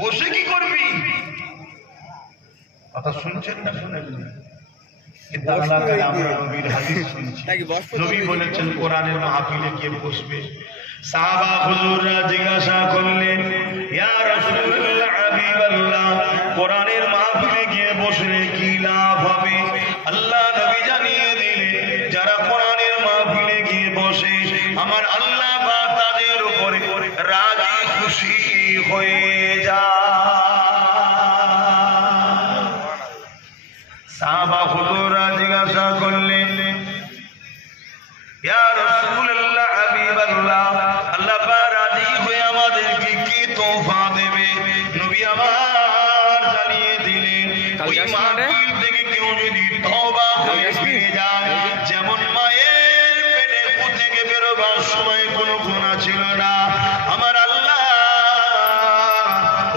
বসে কি করবি? কথা শুনছেন না শুনেন না? কিন্তু আল্লাহ তাআলা আমরা নবীর হাদিস শুনছি, নবী বলেছেন কোরআনের মাহফিলে গিয়ে বসবে। সাহাবা হুজুররা জিজ্ঞাসা করলেন, ইয়া রাসূলুল্লাহ হাবিবাল্লাহ, কোরআনের মাহফিলে গিয়ে বসলে কি লাভ হবে? আল্লাহ নবী জানিয়ে দিলেন, যারা কোরআনের মাহফিলে গিয়ে বসে আমার আল্লাহ পাক তাদের উপরে রাজি খুশি হয়ে যায়। সাহাবা হুজুররা জিজ্ঞাসা করলেন, ইয়া রাসূলুল্লাহ হাবিবাল্লাহ, আল্লাহ পাক রাজি হয়ে আমাদেরকে কি তোফা দেবে? নবী আমার জানিয়ে দিলেন, ওই মাহফিল থেকে কেউ যদি তওবা করে ফিরে যায়, যেমন মায়ের পেটে থেকে বেরোবার সময় কোনো গুনাহ ছিল না, আমার আল্লাহ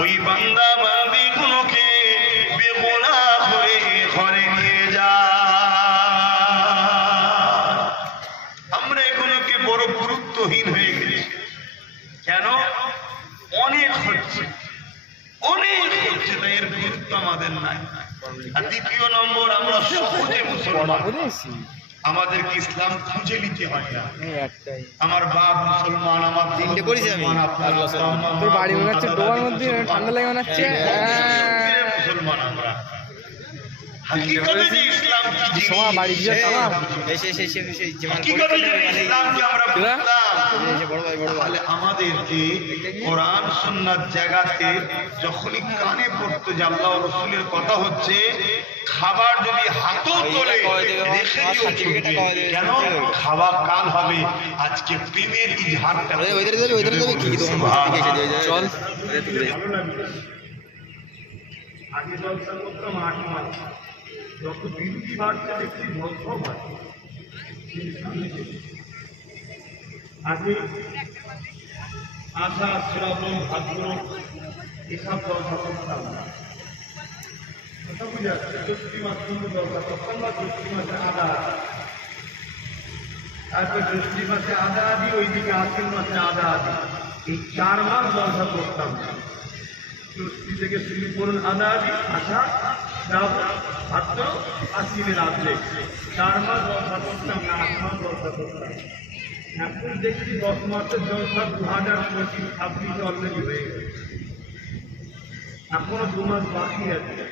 ওই বান্দা বান্দীগুলোকে বেগুনাহ করে ঘরে নিয়ে যায়। আমরা এগুলোকে বড় গুরুত্বহীন হয়ে গেছি। কেন? অনেক হচ্ছে, তাই এর গুরুত্ব আমাদের নাই। আর দ্বিতীয় নম্বর, আমরা সহজে মুসলমান, আমাদেরকে ইসলাম খুঁজে নিতে হয় না। আমার বাপ মুসলমান, আমার তিনটে মুসলমান, তোর বাড়ি মনে হচ্ছে ডোবার মধ্যে ঠান্ডা লাগে মনে হচ্ছে। মুসলমান আমরা হাকিকতে যে ইসলাম কি জিনিস, বাড়ি দিয়ে হাকিকতে যে ইসলামকে আমরা বুঝলাম, তাহলে আমাদেরকে কোরআন সুন্নাত জায়গাতে যখনই কানে পড়তে যে আল্লাহ রাসূলের কথা হচ্ছে, খাবার যদি হাতও তোলে রেখে দিও ছুটবে। কেন? খাবার কাল হবে, আজকে প্রেমের ইজহারটা চল। আগে জলসা করতাম 8 মাস, যত বিরতি বাড়ছে দেখছি জলসা বাড়ছে। আগে আষাঢ়, শ্রাবণ, ভাদ্র এসব জলসা করতাম না। কথা বুঝে যাচ্ছে? জ্যৈষ্ঠ মাস কিন্তু জলসা করতাম না, জ্যৈষ্ঠ মাসে আদা, তারপর জ্যৈষ্ঠ মাসে আদা আদি, ওইদিকে আশ্বিন মাসে আদা আদি, এই 4 মাস জলসা করতাম না। জ্যৈষ্ঠী থেকে শুরু করুন আদা আদি, আষাঢ়, শ্রাবণ, ভাদ্র, আশ্বিনের আদ্রে 4 মাস জলসা করতাম না, 8 মাস জলসা করতাম। এখন দেখছি 10 মাসের জলসা 2025-26 অলরেডি হয়ে গেছে, এখনো 2 মাস বাকি আছে।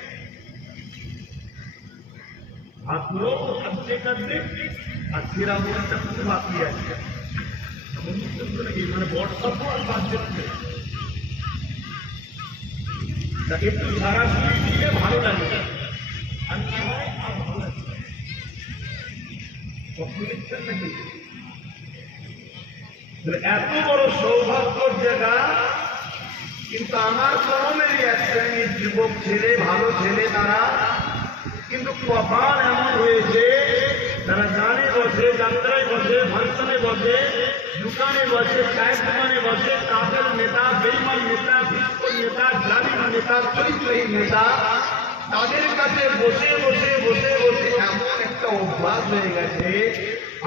ভাদ্র অর্ধেক অর্ধেক আর শ্রাবণটা খুব বাকি আছে। মানে বর্ষা তো আর বাদ যাচ্ছে, একটু ঝাড়াঝুড়ি দিলে ভালো লাগে। এত বড় সৌভাগ্যের জায়গা, কিন্তু আমার কলমেরই এক শ্রেণীর যুবক ছেলে, ভালো ছেলে, তারা কিন্তু কপাল এমন হয়েছে, তারা গানে বসে, যাত্রায় বসে, ফাংশনে বসে, দোকানে বসে, চায়ের দোকানে বসে, কাফের নেতা, বেঈমান নেতা, বিস্কুট নেতা, জালিম নেতা, চরিত্রহীন নেতা, তাদের কাছে বসে বসে বসে বসে এমন একটা অভ্যাস হয়ে গেছে,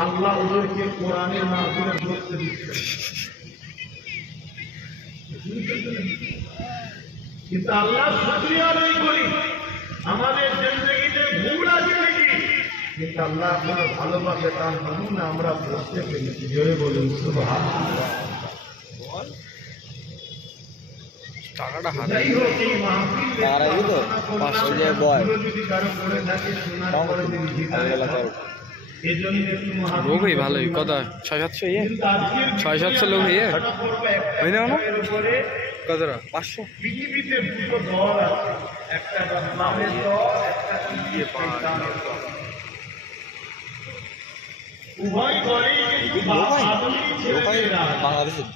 আল্লাহ ওদেরকে কোরআনের মাধ্যমে বসতে দিচ্ছে। কিন্তু আল্লাহ শুকরিয়া আদায় করি, আমাদের জিন্দেগিতে ভুল আছে নাকি, কিন্তু আল্লাহ আপনারা ভালোবাসে, তার নমুনা আমরা বসতে পেরেছি। জোরে বলুন সুবহানাল্লাহ। টাকাটা যাই হোক, এই মাহফিল তো 500 টাকা বয় যদি কারো করে থাকে শোনার পরে যদি জিজ্ঞাসা, এই জন্য একটু লোক ভালোই কত 600-700 600-700 লোক হয়ে না কতটা 500। পৃথিবীতে দুটো দল আছে, একটা ইসলামের দল, একটা শয়তানের দল। উভয় দলই কিন্তু বাংলাদেশের